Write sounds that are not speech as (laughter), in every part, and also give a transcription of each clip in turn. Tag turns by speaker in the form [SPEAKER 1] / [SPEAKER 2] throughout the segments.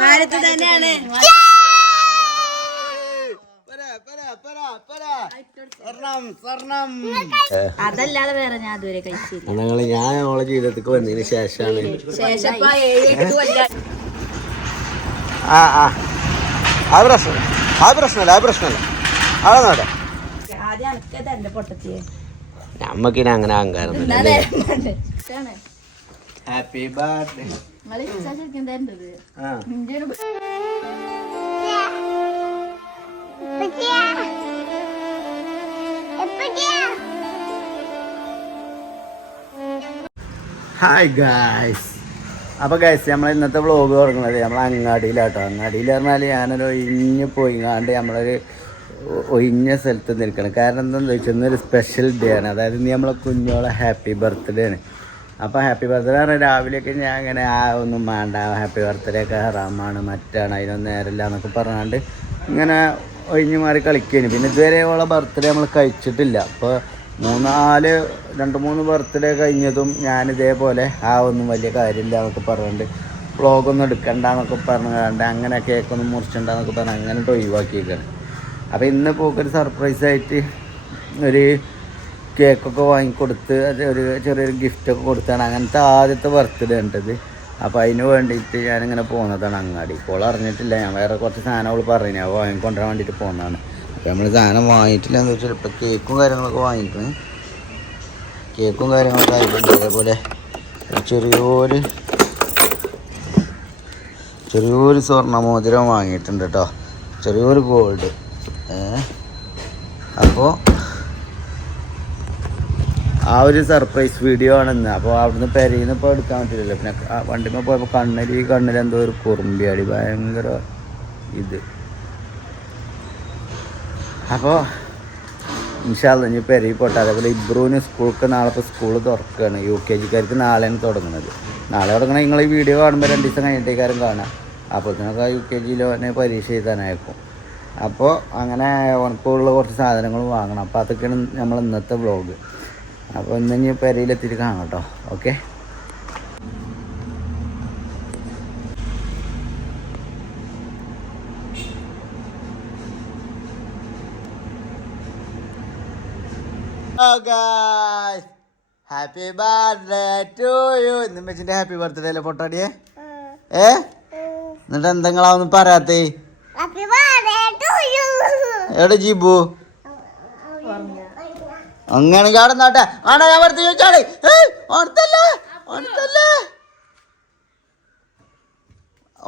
[SPEAKER 1] കാര്യത്തിൽ തന്നെയാണ്? അതല്ലാതെ വേറെ ഞാൻ അതുവരെ കഴിച്ചില്ല.
[SPEAKER 2] ഞങ്ങൾ ഞാൻ ഓളെ ജീവിതത്തിൽ വന്നതിന് ശേഷമാണ് ആ ആ പ്രശ്നമില്ല പ്രശ്നമില്ല
[SPEAKER 1] ആദ്യം അനക്കത് എന്റെ പൊട്ടത്തിയെ.
[SPEAKER 2] നമ്മക്കിനി അങ്ങനെ അഹങ്കാരം ഹാപ്പി ബർത്ത്ഡേ ഹായ് ഗായ്സ് അപ്പോൾ ഗായ്സ് നമ്മൾ ഇന്നത്തെ വ്ളോഗ് തുടങ്ങുന്നത് നമ്മൾ അങ്ങാടിയിലാട്ടോ. അങ്ങാടിയിൽ പറഞ്ഞാൽ ഞാനൊരു ഒഴിഞ്ഞ് പോയിങ്ങാണ്ട് നമ്മളൊരു ഒഴിഞ്ഞ സ്ഥലത്ത് നിൽക്കണം. കാരണം എന്താണെന്ന് വെച്ചാൽ ഇന്നൊരു സ്പെഷ്യൽ ഡേ ആണ്. അതായത് ഇന്ന് നമ്മളെ കുഞ്ഞോളെ ഹാപ്പി ബർത്ത്ഡേ ആണ്. അപ്പോൾ ഹാപ്പി ബർത്ത്ഡേ പറഞ്ഞ രാവിലെയൊക്കെ ഞാൻ അങ്ങനെ ആ ഒന്നും വേണ്ട ഹാപ്പി ബർത്ത്ഡേ ഒക്കെ ഹറാമാണ് മറ്റാണ് അതിനൊന്നും നേരമില്ല എന്നൊക്കെ പറഞ്ഞാണ്ട് ഇങ്ങനെ ഒഴിഞ്ഞു മാറി കളിക്കുകയാണ് പിന്നെ ഇതുവരെ ഓളെ ബർത്ത്ഡേ നമ്മൾ കഴിച്ചിട്ടില്ല. അപ്പോൾ മൂന്നാൽ രണ്ട് മൂന്ന് ബർത്ത്ഡേ കഴിഞ്ഞതും ഞാൻ ഇതേപോലെ ആ ഒന്നും വലിയ കാര്യമില്ല എന്നൊക്കെ പറഞ്ഞുകൊണ്ട് വ്ളോഗൊന്നും എടുക്കണ്ടെന്നൊക്കെ പറഞ്ഞുകൊണ്ട് അങ്ങനെ കേക്കൊന്നും മുറിച്ചിട്ടുണ്ടെന്നൊക്കെ പറഞ്ഞ് അങ്ങനെ ഒഴിവാക്കിയേക്കാണ്. അപ്പോൾ ഇന്ന് പോക്കൊരു സർപ്രൈസായിട്ട് ഒരു കേക്കൊക്കെ വാങ്ങിക്കൊടുത്ത് ഒരു ചെറിയൊരു ഗിഫ്റ്റൊക്കെ കൊടുത്താണ്. അങ്ങനത്തെ ആദ്യത്തെ ബർത്ത്ഡേ ഉണ്ടത് അപ്പോൾ അതിന് വേണ്ടിയിട്ട് ഞാനിങ്ങനെ പോകുന്നതാണ് അങ്ങാടി. ഇപ്പോൾ അറിഞ്ഞിട്ടില്ല. ഞാൻ വേറെ കുറച്ച് സാധനം അവൾ പറഞ്ഞു അത് വാങ്ങിക്കൊണ്ടുവരാൻ വേണ്ടിയിട്ട് പോകുന്നതാണ് അപ്പോൾ നമ്മൾ സാധനം വാങ്ങിയിട്ടില്ല എന്ന് വെച്ചാൽ ഇപ്പോൾ കേക്കും കാര്യങ്ങളൊക്കെ വാങ്ങിക്കണം. കേക്കും കാര്യങ്ങളൊക്കെ ആയിട്ടുണ്ട്. അതേപോലെ ചെറിയൊരു ചെറിയൊരു സ്വർണ മോതിരം വാങ്ങിയിട്ടുണ്ട് കേട്ടോ ചെറിയൊരു ഗോൾഡ് അപ്പോൾ ആ ഒരു സർപ്രൈസ് വീഡിയോ ആണ് ഇന്ന് അപ്പോൾ അവിടുന്ന് പെരയിന്ന് ഇപ്പോൾ എടുക്കാൻ പറ്റില്ലല്ലോ. പിന്നെ വണ്ടിമേ പോയപ്പോൾ കണ്ണിൽ ഈ കണ്ണിൽ എന്തോ ഒരു കുറുമ്പിയാടി. ഭയങ്കര ഇത്. അപ്പോൾ ഇൻഷാല്ല ഇനി പെരയിൽ പോട്ടെ. അതേപോലെ ഇബ്രൂവിന് സ്കൂൾക്ക് നാളെ ഇപ്പോൾ സ്കൂൾ തുറക്കുകയാണ് യു കെ ജിക്കാർക്ക് നാളെയാണ് തുടങ്ങുന്നത് നാളെ തുടങ്ങണ നിങ്ങൾ ഈ വീഡിയോ കാണുമ്പോൾ രണ്ട് ദിവസം കഴിഞ്ഞിട്ടേക്കാരും കാണാം. അപ്പോഴത്തേനൊക്കെ യു കെ ജിയിലോ എന്നെ പരീക്ഷ എഴുതാനായിരിക്കും അപ്പോൾ അങ്ങനെ ഉണക്കുള്ള കുറച്ച് സാധനങ്ങൾ വാങ്ങണം. അപ്പോൾ അതൊക്കെയാണ് നമ്മൾ ഇന്നത്തെ വ്ളോഗ് അപ്പോൾ ഇന്ന് ഇനി പെരയിലെത്തിയിട്ട് കാണാം കേട്ടോ. Okay? Happy birthday to you നിമ്മച്ചിന്റെ happy birthday അല്ലേ പൊട്ടാടിയെ ഏ? എന്നിട്ട് എന്തെങ്കിലും പറയാത്തേ? എവിടെ ജീബു. അങ്ങനെ കാണുന്നാട്ടെ ആണോ ഞാൻ വെറുതെ ചോദിച്ചാളെ? ഓർത്തല്ലേ? ഓർത്തല്ലേ?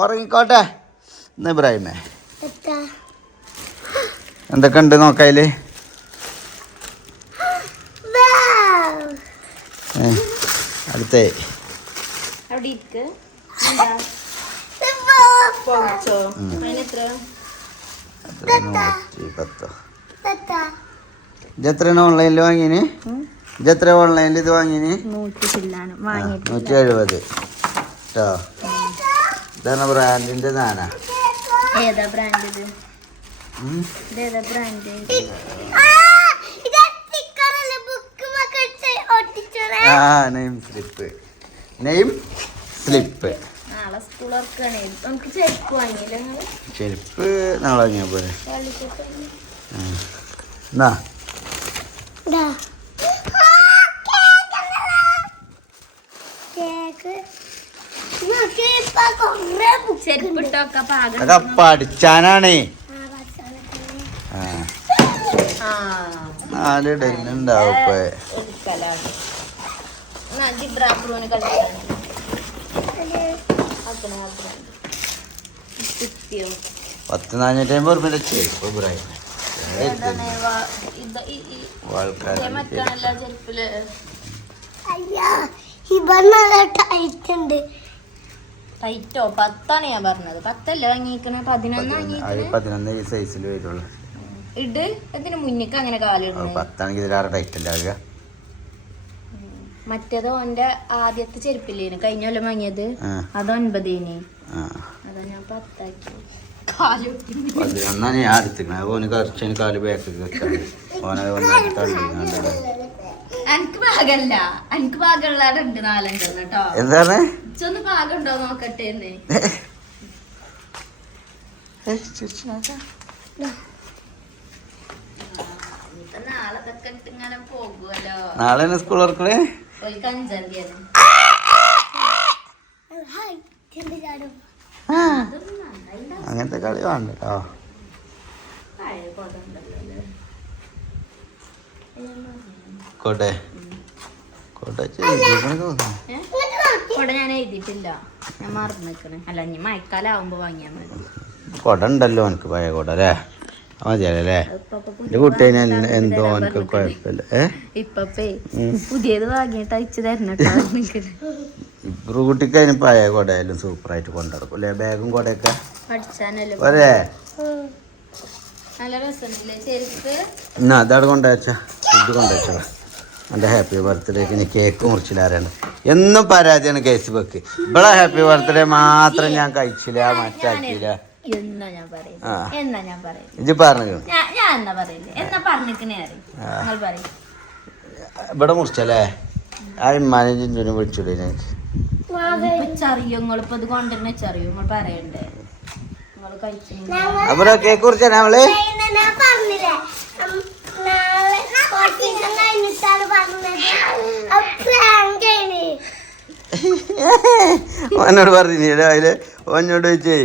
[SPEAKER 2] ഉറങ്ങിക്കോട്ടെ. ഇന്ന് ഇബ്രാഹിമേ. എന്തൊക്കെ ഉണ്ട് നോക്കായിൽ? അടുത്തേ. പത്തോ. ഇതെത്രയാണ് ഓൺലൈനിൽ വാങ്ങിന്? ഇതെത്ര ഓൺലൈനിൽ ഇത് വാങ്ങിന്?
[SPEAKER 1] നൂറ്റി
[SPEAKER 2] എഴുപത് കേട്ടോ ഇതാണ് ബ്രാൻഡിന്റെ സാധന
[SPEAKER 1] ഏതാ ബ്രാൻഡ് ഇത് ഇതേതാ ബ്രാൻഡ്?
[SPEAKER 2] ആ നെയിം സ്ലിപ്പ് നെയിം സ്ലിപ്പ്
[SPEAKER 1] ചെരുപ്പ്
[SPEAKER 2] നാളെ വാങ്ങിയാൽ പോലെ എന്നാ അതൊക്കെ പഠിച്ചാനാണേ. ആ
[SPEAKER 1] ആ.
[SPEAKER 2] നാല് ഡെല്ലുണ്ടാവും പത്ത് നാനൂറ്റി അമ്പത് റുപ്യന്റെ ചെരുപ്പ് ഇബ്രാഹിം.
[SPEAKER 1] ടൈറ്റോ പത്താണ് ഞാൻ പറഞ്ഞത്. പത്തല്ല വാങ്ങിക്കണേ പതിനൊന്ന്
[SPEAKER 2] അത്
[SPEAKER 1] വാങ്ങിക്കണേ
[SPEAKER 2] പതിനൊന്ന് ഈ സൈസിൽ വരുള്ളൂ.
[SPEAKER 1] ഇട്. ഇതിന് മുന്നിക്ക് അങ്ങനെ കാലിടണേ
[SPEAKER 2] പത്താണെങ്കിൽ ഇതിലാറ് ടൈറ്റ് ഉണ്ടാവുക
[SPEAKER 1] മറ്റേത് ഓന്റെ ആദ്യത്തെ ചെരുപ്പില്ലേന്. കഴിഞ്ഞ കൊല്ലം വാങ്ങിയത്? അത് ഒൻപതേന് അതാ ഞാൻ പത്താക്കി.
[SPEAKER 2] പതിനൊന്നാണ് ഞാൻ എടുത്തിക്കണത് ഓന് കറിച്ചതിന് കാൽ ബാക്കിൽ വെക്കാൻ ഓനെ ഒന്നാക്കി തള്ളി
[SPEAKER 1] എനിക്ക് ഭാഗല്ല എനിക്ക് ഭാഗമുള്ളതുണ്ട് നാലഞ്ചെണ്ണം കേട്ടോ
[SPEAKER 2] എന്താണ്
[SPEAKER 1] ഒന്ന് ഉണ്ടോ നോക്കട്ടെ എന്ന് നാളെ
[SPEAKER 2] സ്കൂൾ തുറക്കണേ
[SPEAKER 1] ഒരു കഞ്ചാം തീയതി അതൊന്നും നന്നായില്ല
[SPEAKER 2] അങ്ങനത്തെ കളി വേണ്ട കേട്ടോ? കോട്ടെ കോട്ടെ?
[SPEAKER 1] ഇവിടെ ഞാൻ എഴുതിയിട്ടില്ല. ഞാൻ മറന്നു അല്ല ഇനി മതി.
[SPEAKER 2] കൊട ഉണ്ടല്ലോ എനിക്ക് പഴയ കൊട അല്ലേ? മതിയല്ലേ
[SPEAKER 1] ഇപ്പൊ ഇപ്പൊ
[SPEAKER 2] കുട്ടീനെ എന്തോ എനിക്ക് കുഴപ്പമില്ല. ഏ?
[SPEAKER 1] ഇപ്പപ്പേ. പുതിയത് വാങ്ങിയിട്ട് അയച്ചു തരണം (laughs)
[SPEAKER 2] കുട്ടിക്ക് അതിന് പഴയ കൊടയായാലും സൂപ്പറായിട്ട് കൊണ്ടുനടക്കും അല്ലേ? ബാഗും കൊടയൊക്കെ? ഒരേ എന്നാ അതാണ് കൊണ്ടുവച്ച ഇത് കൊണ്ടുവച്ചോ എന്റെ ഹാപ്പി ബർത്ത്ഡേക്ക് ഇനി കേക്ക് മുറിച്ചിലാരാണ് എന്നും പരാതിയാണ് കേസ് വെക്ക് ഇവിടെ ഹാപ്പി ബർത്ത്ഡേ മാത്രം ഞാൻ കഴിച്ചില്ല മറ്റാക്കിയില്ല.
[SPEAKER 1] പറയുന്നത്
[SPEAKER 2] ഇജ്ജ് പറഞ്ഞു? ഇവിടെ മുറിച്ചല്ലേ? ആ ഇമ്മാനെ ജിഞ്ചുനെ വിളിച്ചില്ലേ എനിക്ക്
[SPEAKER 1] ചറിയോ നിങ്ങളിപ്പോ ഇത് ചറിയോ നിങ്ങൾ പറയണ്ടേ? നിങ്ങൾ കഴിച്ചു
[SPEAKER 2] മുറിച്ചാ നമ്മൾ
[SPEAKER 3] ഞാൻ പറഞ്ഞില്ലേ? കുറച്ച്
[SPEAKER 2] രാവിലെ ഓനോട് ചോദിച്ചേ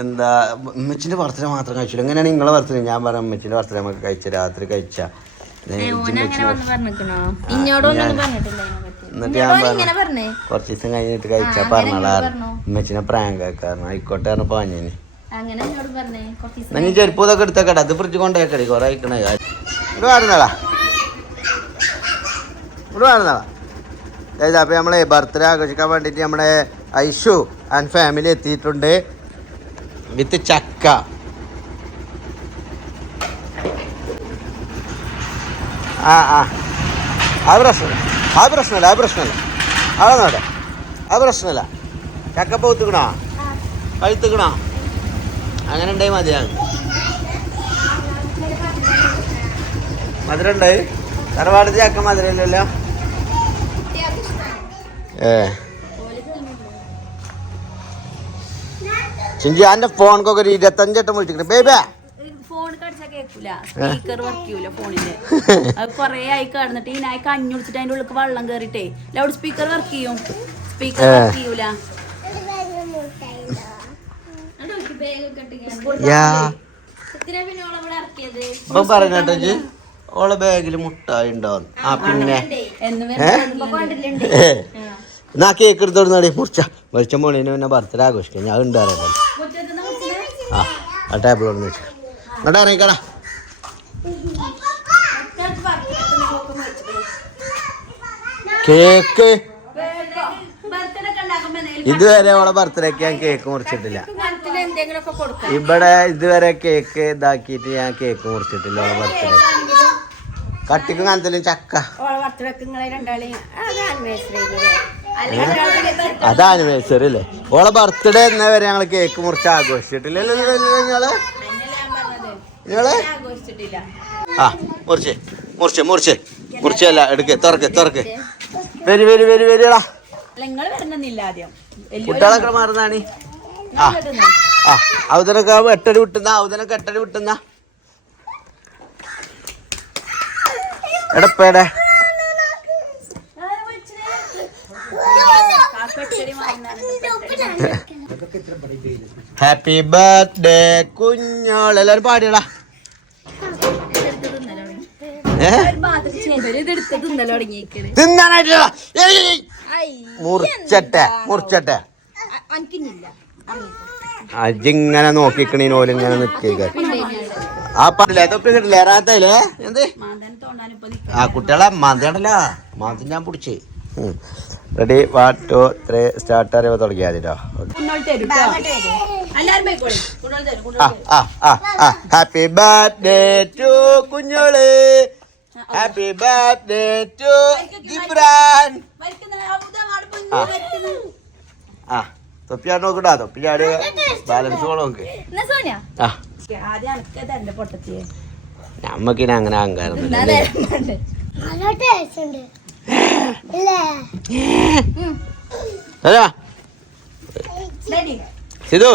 [SPEAKER 2] എന്താ ഉമ്മച്ചിന്റെ വർത്തനം മാത്രം കഴിച്ചില്ല എങ്ങനെയാണ് നിങ്ങളെ വർത്തനം? ഞാൻ പറഞ്ഞ ഉമ്മച്ചിന്റെ വർത്തനം നമുക്ക് കഴിച്ച രാത്രി കഴിച്ച. എന്നിട്ട് ഞാൻ പറഞ്ഞു കുറച്ച് ദിവസം കഴിഞ്ഞിട്ട് കഴിച്ചാ
[SPEAKER 1] ആ, അങ്ങനെ
[SPEAKER 2] പറഞ്ഞോളാ
[SPEAKER 1] ഇങ്ങനെ പറഞ്ഞോ.
[SPEAKER 2] ഉമ്മച്ചിനെ പ്രാങ്ക് ആക്കാരണം ആയിക്കോട്ടെ പറഞ്ഞ പാഞ്ഞിന് നീ ചെരുപ്പ് ഇതൊക്കെ എടുത്തേക്കട. അത് ഫ്രിഡ്ജ് കൊണ്ടേക്കടി കൊറേ അയക്കണേ. ഇവിടെ വരുന്നതാ ഇവിടെ വരുന്നതാ അതായത് അപ്പോൾ നമ്മളെ ബർത്ത്ഡേ ആഘോഷിക്കാൻ വേണ്ടിയിട്ട് നമ്മുടെ ഐഷു ആൻഡ് ഫാമിലി എത്തിയിട്ടുണ്ട്. വിത്ത് ചക്ക. ആ ആ. അത് പ്രശ്നമില്ല ആ പ്രശ്നമല്ല ആ അതാ അതൊന്നോട്ടെ ആ പ്രശ്നമല്ല ചക്കപ്പ പോത്തുക്കണോ കഴുത്തുക്കണോ? അങ്ങനെ ഉണ്ടായി മതിയാണ് മധുരം ഉണ്ടായി തറവാടത്തെ ചക്ക മധുരം ഇല്ലല്ലോ ഏ. ചിഞ്ചി എന്റെ ഫോണിക്കൊക്കെ ഒരു ഇരുപത്തഞ്ചെട്ടം വിളിച്ചിട്ടുണ്ട്. ബേബേ.
[SPEAKER 4] ഫോൺ സ്പീക്കർ ഫോണിന്റെ അത് കൊറേ ആയി കിടന്നിട്ട് ഈ നായി കഞ്ഞി കുടിച്ചിട്ട് അതിന്റെ ഉള്ളിൽ വെള്ളം കേറിട്ടേ ലൗഡ് സ്പീക്കർ വർക്ക് ചെയ്യും. സ്പീക്കർ. വർക്ക് ചെയ്യൂല.
[SPEAKER 2] പറഞ്ഞോട്ടോ ഓളെ ബാഗിൽ മുട്ടായി ഉണ്ടാവും ആ പിന്നെ.
[SPEAKER 4] എന്ന്
[SPEAKER 2] കേക്ക് എടുത്തോടുന്നാടി മുറിച്ച. വെളിച്ച മോളിനെ പിന്നെ ബർത്ത്ഡേ ആഘോഷിക്കാം. ഞാൻ ഉണ്ട് അറിയാം ആ ആ ടേബിൾ കൊണ്ട് വെച്ചു എന്നിട്ട് ഇറങ്ങിക്കടാ കേക്ക് ഇതുവരെ അവളെ ബർത്ത്ഡേക്ക് ഞാൻ കേക്ക് മുറിച്ചിട്ടില്ല ഇവിടെ ഇതുവരെ കേക്ക് ഇതാക്കിയിട്ട് ഞാൻ കേക്ക് മുറിച്ചിട്ടില്ല അവളെ ബർത്ത്ഡേ കട്ടിക്കും കനത്തിലും ചക്ക അത് ആനിവേഴ്സറി അല്ലേ ഓളെ ബർത്ത്ഡേ എന്നവരെ ഞങ്ങൾ കേക്ക് മുറിച്ച് ആഘോഷിച്ചിട്ടില്ല നിങ്ങൾ
[SPEAKER 4] ആഘോഷിച്ചിട്ടില്ല.
[SPEAKER 2] ആ മുറിച്ച് മുറിച്ച് മുറിച്ച്. മുറിച്ചല്ല എടുക്ക് തുറക്ക് തുറക്ക്. വരി വരി വരി വരിടാ കുട്ടികളൊക്കെ മാറുന്നാണി ആ ആ അവതനൊക്കെ എട്ടടി വിട്ടുന്ന അവതനൊക്കെ എട്ടടി വിട്ടുന്ന. എടപ്പേടെ ഹാപ്പി ബർത്ത്ഡേ കുഞ്ഞോൾ. എല്ലാവരും പാടിയടാ. മുറിച്ചട്ടെ മുറിച്ചട്ടെ. അജിങ്ങനെ നോക്കിക്കണീന് ഓലിങ്ങനെ നിൽക്കുക ആ പറഞ്ഞില്ലേ തൊപ്പി കിട്ടില്ല ഏറാത്തല്ലേ എന്ത്? ആ കുട്ടികളെ മാന്തണ്ടല്ല. മാന്തം ഞാൻ പിടിച്ച്. Ready one two three start അറിയുമ്പോൾ തുടങ്ങിയാൽ ആ ആ ഹാപ്പി ബർത്ത്ഡേ ടു കുഞ്ഞോൾ. ഹാപ്പി ബർത്ത്ഡേ ടു ജിബ്രാൻ
[SPEAKER 4] ആ.
[SPEAKER 2] തൊപ്പി ചാടി നോക്കട്ടാ തൊപ്പി ചാടി ബാലൻസ് പോണ നോക്ക് ആ. നമ്മക്കിനെ അങ്ങനെ അഹങ്കാരം സിധു.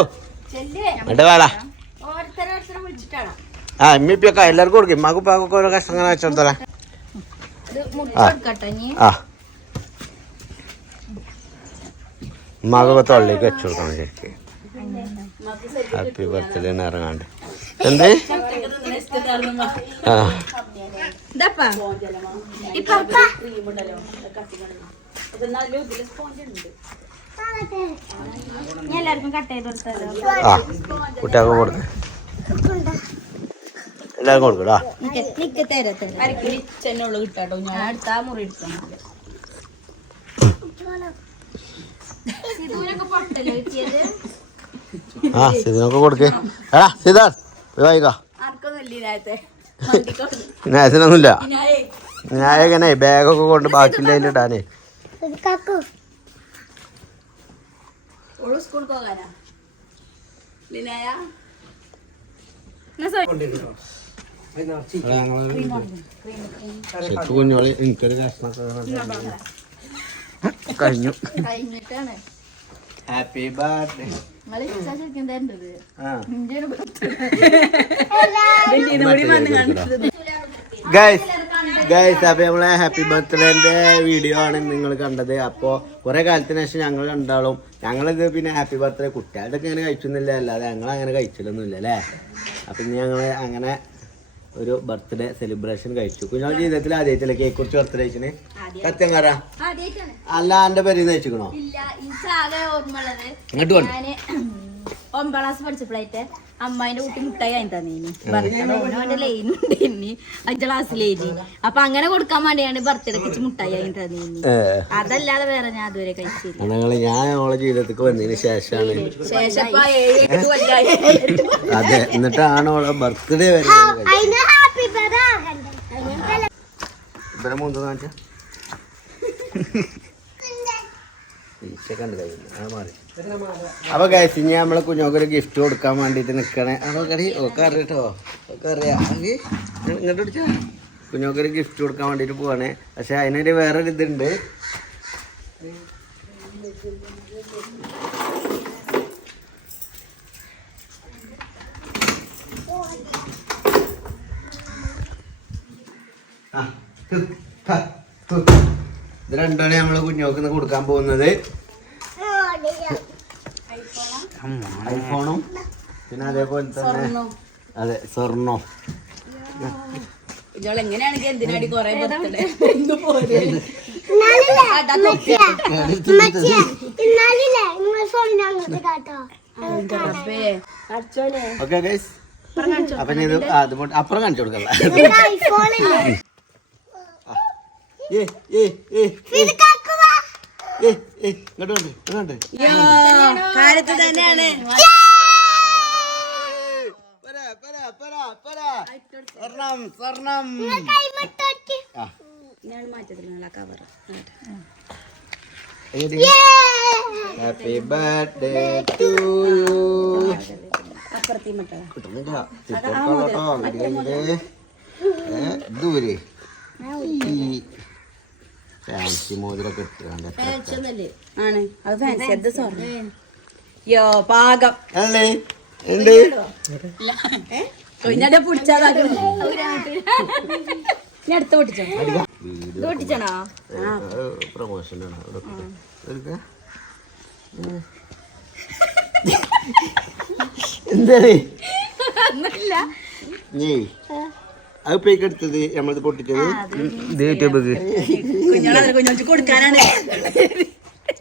[SPEAKER 4] ചെല്ലേ.
[SPEAKER 2] എന്നിട്ട് വേടാ.
[SPEAKER 4] ഓരോരുത്തരോരുത്തരെ വിളിച്ചിട്ടാണോ?
[SPEAKER 2] ആ ഇമ്മിപ്പൊക്കെ എല്ലാവർക്കും കൊടുക്കും. ഇമ്മക്കും പാക്കൊക്കെ ഓരോ കഷ്ണം അങ്ങനെ വെച്ചോളെ
[SPEAKER 1] ഇത് മുറിച്ചെടുക്കട്ടെ ഇനി
[SPEAKER 2] ആ ഉമ്മാക്കൊക്കെ തൊള്ളിലേക്ക് വെച്ചു കൊടുക്കണം ശരിക്ക്. ഹാപ്പി ബർത്ത്ഡേ ഇറങ്ങാണ്ട് എന്ത്? ആ.
[SPEAKER 1] ഇതപ്പാ?
[SPEAKER 3] ഇപ്പപ്പ
[SPEAKER 1] എല്ലാവർക്കും
[SPEAKER 2] കൊടുക്കടാ.
[SPEAKER 1] ആ
[SPEAKER 2] സിദിനൊക്കെ കൊടുക്ക്. എടാ സിദ്ധാർ വായിക്കോ സ്നേഹത്തിനൊന്നുമില്ല
[SPEAKER 4] ഞാനേ
[SPEAKER 2] ബാഗൊക്കെ കൊണ്ട് ബാക്കിയുള്ള ഇടാനേ.
[SPEAKER 4] സ്കൂളിൽ പോകാനാ
[SPEAKER 2] കുഞ്ഞോളി എനിക്കൊരു കഴിഞ്ഞു ഹാപ്പി ബർത്ത്ഡേ ഗൈസ് ഗൈസ് അപ്പൊ നമ്മളെ ഹാപ്പി ബർത്ത്ഡേന്റെ വീഡിയോ ആണ് നിങ്ങൾ കണ്ടത്. അപ്പോ കുറെ കാലത്തിന് ശേഷം ഞങ്ങൾ കണ്ടാളും ഞങ്ങളിത് പിന്നെ ഹാപ്പി ബർത്ത്ഡേ കുട്ടികളുടെ ഇങ്ങനെ കഴിച്ചൊന്നുമില്ല. അല്ലാതെ ഞങ്ങൾ അങ്ങനെ കഴിച്ചിട്ടൊന്നുമില്ല അല്ലേ? അപ്പൊ ഇനി ഞങ്ങൾ അങ്ങനെ ഒരു ബർത്ത്ഡേ സെലിബ്രേഷൻ കഴിച്ചു. കുഞ്ഞാൾ ജീവിതത്തിൽ ആദ്യമായിട്ടല്ലേ കേക്ക് കുറിച്ച് ബർത്ത്ഡേ കഴിച്ചിന്
[SPEAKER 1] ആദ്യമായിട്ടാണ്.
[SPEAKER 2] അല്ല എന്റെ പേര് കഴിച്ചിക്കണോ ഇങ്ങോട്ട്
[SPEAKER 1] ഞാൻ (clears throat) ഒമ്പതാം ക്ലാസ് പഠിച്ചപ്പോഴായിട്ട് അമ്മായിന്റെ കുട്ടി മുട്ടായി അതിന് തന്നീനി. ബർത്ത്ഡേ ഓനോന്റെ ലൈൻ ഉണ്ടായിനി അഞ്ചാം ക്ലാസ്സിലേനി അപ്പൊ അങ്ങനെ കൊടുക്കാൻ വേണ്ടിയാണ് ബർത്ത്ഡേക്ക് വെച്ച് മുട്ടായി വാങ്ങി തന്നീനി. അതല്ലാതെ വേറെ ഞാൻ അതുവരെ കഴിച്ചില്ല.
[SPEAKER 2] ഞാൻ ഓളെ ജീവിതത്തിൽ വന്നതിന് ശേഷമാണ്
[SPEAKER 4] ശേഷം
[SPEAKER 2] അതെ എന്നിട്ടാണ് അവളെ ബർത്ത്ഡേ വരെ ഞങ്ങൾ കഴിച്ചത്.
[SPEAKER 3] അതിന് ഹാപ്പി ബർത്ത്ഡേ ആകണ്ടേ അതിന്
[SPEAKER 2] ഇവരെ മൂന്ന് അപ്പൊ ഗൈസ് ഇനി നമ്മളെ കുഞ്ഞോക്കൊരു ഗിഫ്റ്റ് കൊടുക്കാൻ വേണ്ടിട്ട് നിക്കണേ. അപ്പൊ കടി ഒക്കെ അറിയട്ടോ ഒക്കെ അറിയാം. കുഞ്ഞോക്കൊരു ഗിഫ്റ്റ് കൊടുക്കാൻ വേണ്ടിട്ട് പോവാണേ. പക്ഷെ അതിനൊരു വേറൊരു ഇതുണ്ട്. ഇത് രണ്ടാണ് നമ്മൾ കുഞ്ഞോക്ക് ഇന്ന് കൊടുക്കാൻ പോകുന്നത്. ഐഫോണും പിന്നെ അതേപോലെ തന്നെ അതെ
[SPEAKER 3] സ്വർണോ.
[SPEAKER 2] ഓക്കെ അപ്പൊ അപ്പുറം കാണിച്ചു കൊടുക്കല്ല ഏ ഏ ഏ ഏ. ഏ ഇങ്ങോട്ട് കണ്ട് ഇങ്ങോട്ട്
[SPEAKER 4] കാലത്ത് തന്നെയാണ്.
[SPEAKER 2] സ്വർണം സ്വർണം.
[SPEAKER 4] ഞാൻ മാറ്റത്തില്ല cover
[SPEAKER 2] happy birthday to you
[SPEAKER 4] അപ്പുറത്തീ മട്ട.
[SPEAKER 2] ദൂരെ. ഈ ഫാൻസി മോതിരൊക്കെ ഇട്ടുകൊണ്ട്
[SPEAKER 4] ആണ്. അത് ഫാൻസി അത് സ്വർണം യോ പാകം.
[SPEAKER 2] അല്ലേ? ഉണ്ട്
[SPEAKER 4] കുഞ്ഞാടെ? പിടിച്ചാതാക്കണം ഞാൻ അടുത്ത് പൊട്ടിച്ചോ?
[SPEAKER 1] പൊട്ടിച്ചണോ?
[SPEAKER 2] പ്രൊമോഷനാണ് എന്താണ്? നീ. അത് പേക്ക് എടുത്തത് നമ്മളത് പൊട്ടിച്ചത്. ഇത് യൂട്യൂബ്
[SPEAKER 4] കുഞ്ഞോളെ കുഞ്ഞോൾക്ക് കൊടുക്കാനാണ്.